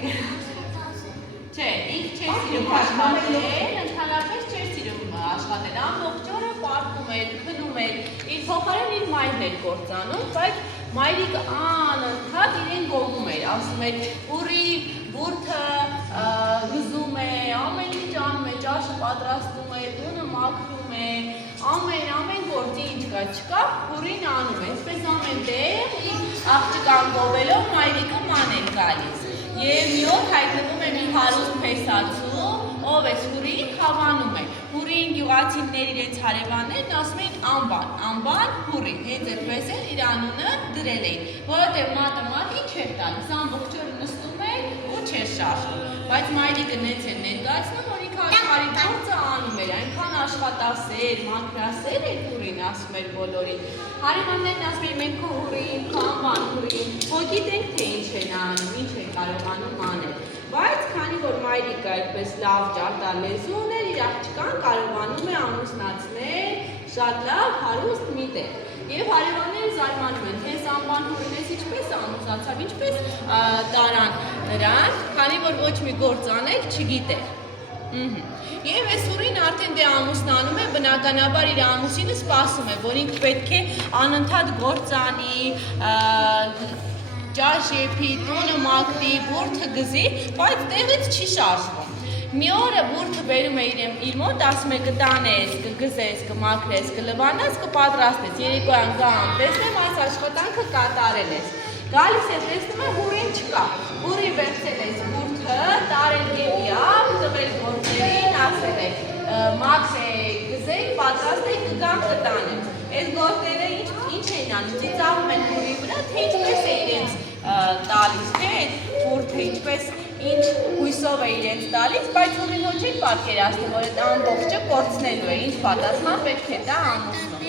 Չէ, ինք չէր սիրում աշխատել, ընդհանրապես չէր սիրում աշխատել, ամբողջ օրը պարտում էր, քնում էր, իր փոխարեն իր մայրն էր գործանում, բայց մայրիկը անընդհատ իրեն գովում էր, ասում էր, ուռի բուրդը գզում է, ամեն ինչ անում է, ճաշը պատրաստում է, տունը մաքրում է, ամեն գործի ինչ կա չկա, ուռին անում է, այսպես ամեն տեղ իր աղջկան գովելով մայրիկը ման էր գալիս։ Եվ մի օր հայտնվում է մի հարուստ փեսացու, ով է Հուրին հավանում է։ Հուրին գյուղացիներ իրենց հարևաններն ասում էին անբան Հուրին, հենց այդպես էլ իր անունը դրել էին, որովհետև մատ ինչ էր տալիս, ամբողջ օրը նստում էր ու չէր շարժվում, բայց մայրիկը նենց էր ներկայացնում, որ ինքը աշխարհի գործը անում էր, այնքան աշխատասեր, մաքրասեր էր Հուրին, ասում էր բոլորին։ Հարևաններն ասում էին մենք քո Հուրին, քո անվան Հուրին, գիտենք թե ինչ են անում, ինչ են կարողանում անել։ Բայց քանի որ մայրիկը այդպես լավ ճարտարլեզու ուներ, իր աղջկան կարողանում է ամուսնացնել շատ լավ հարուստ մի տեղ։ Եվ հարևանները զարմանում են, հենց անվան Հուրինից ինչպես ամուսնացավ, ինչպես տարան նրան, քանի որ ոչ մի գործ անել չգիտեր։ Եվ այս Հուրին արդեն դե ամուսնանում է, բնականաբար իր ամուսինը սպասում է, որ ինքը պետք է անընդհատ գործ անի, ճաշ եփի, տունը մաքրի, բուրդը գզի, բայց տեղից չի շարժվում։ Մի օրը բուրդը բերում է իր մոտ, ասում է կտանես, կգզես, կմաքրես, կլվանես, կպատրաստես, երեկոյան գամ, տեսնեմ այս աշխատանքը կատարել ես։ Գալիս է տեսնում է Հուրին չկա։ Հուրին վերցել է բուրդը, տարել գեբիավ, տվել գործերին, ասել է մաքրեք, գզեք, պատրաստեք, կգամ կտանեմ։ Այս գործերը ինչ էին անում, ծիծաղում են Հուրի վրա, թե ինչպես է իրենց տալիս, թե բուրդը ինչպես ինչ հույսով է իրենց տալիս, բայց Հուրին ոչ չի պատկերացնում, որ այդ ամբողջը կորցնելու է, ինչ պատասխան պետք է տա ամուսնուն։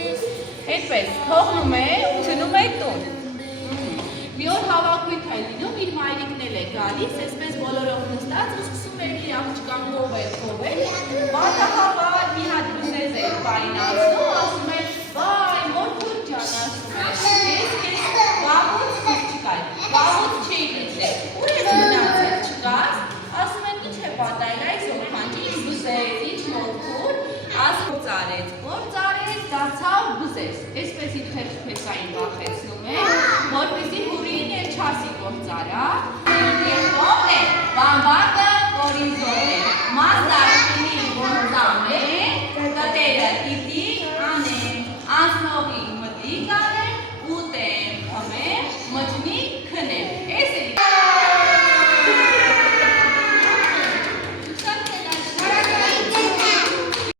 Այդպես, թողնում է ու գնում է տուն։ Մի օր հավաքույթ է լինում, իր մայրիկն էլ է գալիս, այսպես բոլորով նստած ու սկսում էր իր աղջկան գովել, պատահաբար մի հատ բզեզ էր պայնացնում,